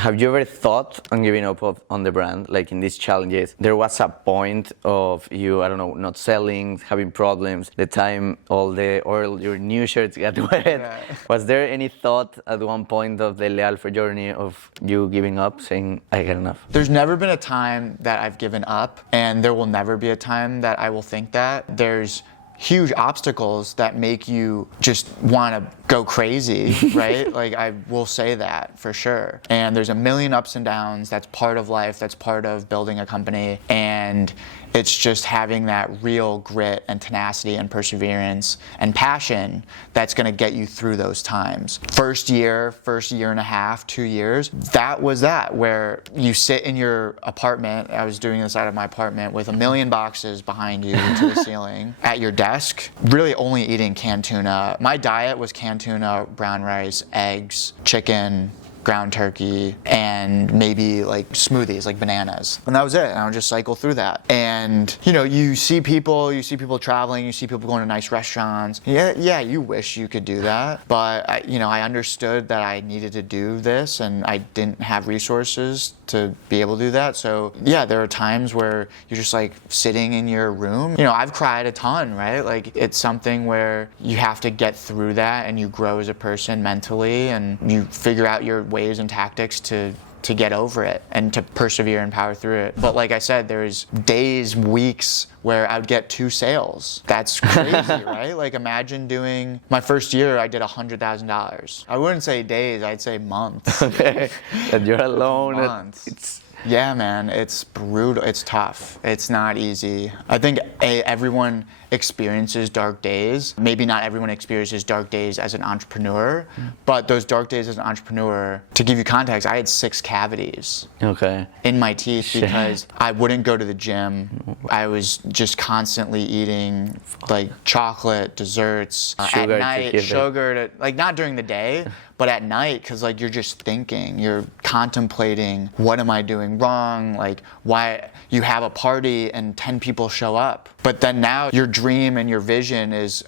Have you ever thought on giving up on the brand? Like in these challenges, there was a point of you, I don't know, not selling, having problems, the time all your new shirts got wet. Yeah. Was there any thought at one point of the Lealfa journey of you giving up, saying, I got enough? There's never been a time that I've given up, and there will never be a time that I will think that. There's huge obstacles that make you just want to go crazy, right? Like, I will say that for sure. And there's a million ups and downs. That's part of life. That's part of building a company. And it's just having that real grit and tenacity and perseverance and passion that's going to get you through those times. First year and a half, 2 years, that was that, where you sit in your apartment. I was doing this out of my apartment with a million boxes behind you to the ceiling at your desk, really only eating canned tuna. My diet was canned tuna, brown rice, eggs, chicken, ground turkey, and maybe like smoothies, like bananas. And that was it. And I would just cycle through that. And you see people traveling, you see people going to nice restaurants. Yeah, you wish you could do that. But I understood that I needed to do this, and I didn't have resources to be able to do that. So yeah, there are times where you're just like sitting in your room. I've cried a ton, right? Like, it's something where you have to get through that, and you grow as a person mentally, and you figure out your ways and tactics to get over it and to persevere and power through it. But like I said, there's days, weeks where I would get 2 sales. That's crazy, right? Like, imagine doing, my first year I did $100,000. I wouldn't say days, I'd say months. Okay, and you're alone. Months. Yeah, man, it's brutal. It's tough. It's not easy. I think everyone experiences dark days. Maybe not everyone experiences dark days as an entrepreneur, but those dark days as an entrepreneur, to give you context, I had 6 cavities in my teeth because I wouldn't go to the gym. I was just constantly eating like chocolate, desserts, sugar at night, sugar, like not during the day, but at night, because like you're just thinking, you're contemplating, what am I doing wrong? Like, why you have a party and 10 people show up. But then now your dream and your vision is,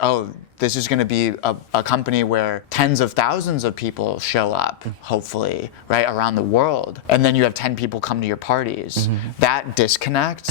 this is going to be a company where tens of thousands of people show up, hopefully, right, around the world. And then you have 10 people come to your parties. That disconnect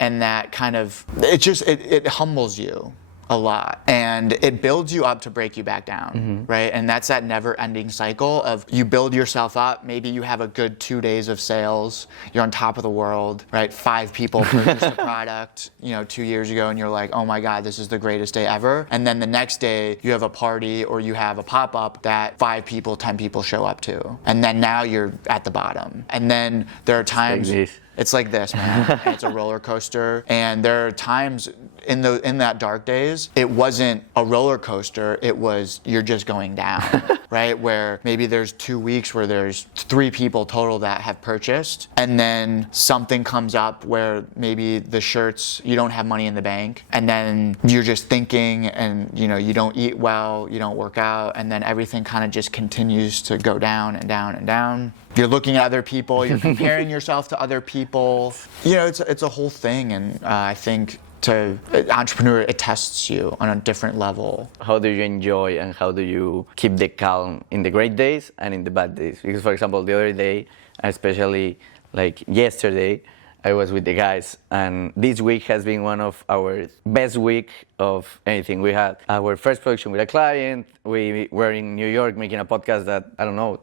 and that kind of, it humbles you a lot, and it builds you up to break you back down, right? And that's that never-ending cycle of you build yourself up. Maybe you have a good 2 days of sales. You're on top of the world, right? 5 people purchased the product, 2 years ago, and you're like, oh my God, this is the greatest day ever. And then the next day, you have a party or you have a pop-up that 5 people, 10 people show up to. And then now you're at the bottom. And then there are times... It's like this, man. It's a roller coaster. And there are times in that dark days, it wasn't a roller coaster. It was, you're just going down, right? Where maybe there's 2 weeks where there's 3 people total that have purchased. And then something comes up where maybe the shirts, you don't have money in the bank. And then you're just thinking, and you don't eat well, you don't work out. And then everything kind of just continues to go down and down and down. You're looking at other people, you're comparing yourself to other people. It's a whole thing, and I think entrepreneur, it tests you on a different level. How do you enjoy and how do you keep the calm in the great days and in the bad days? Because, for example, the other day, especially like yesterday, I was with the guys, and this week has been one of our best week of anything. We had our first production with a client. We were in New York making a podcast that, I don't know,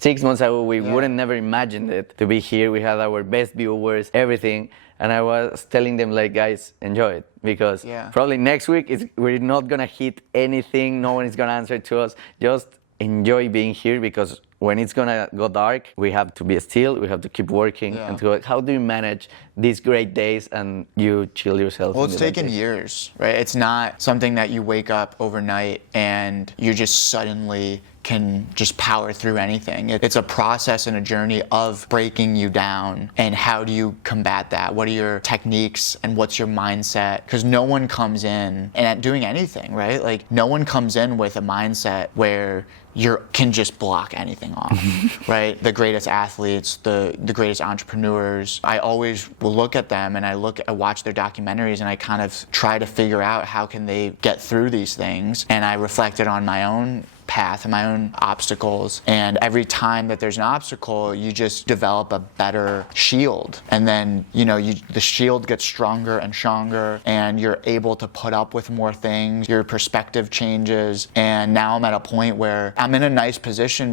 6 months ago, we wouldn't never imagined it to be here. We had our best viewers, everything. And I was telling them, like, guys, enjoy it. Because probably next week, we're not going to hit anything. No one is going to answer to us. Just enjoy being here, because when it's going to go dark, we have to be still. We have to keep working. And how do you manage these great days and you chill yourself? Well, it's taken years, right? It's not something that you wake up overnight and you just suddenly can just power through anything. It's a process and a journey of breaking you down. And how do you combat that? What are your techniques and what's your mindset? Because no one comes in and doing anything, right? Like, no one comes in with a mindset where you can just block anything off, right? The greatest athletes, the greatest entrepreneurs, I always will look at them and I watch their documentaries, and I kind of try to figure out how can they get through these things. And I reflected on my own path and my own obstacles. And every time that there's an obstacle, you just develop a better shield. And then, the shield gets stronger and stronger, and you're able to put up with more things. Your perspective changes. And now I'm at a point where I'm in a nice position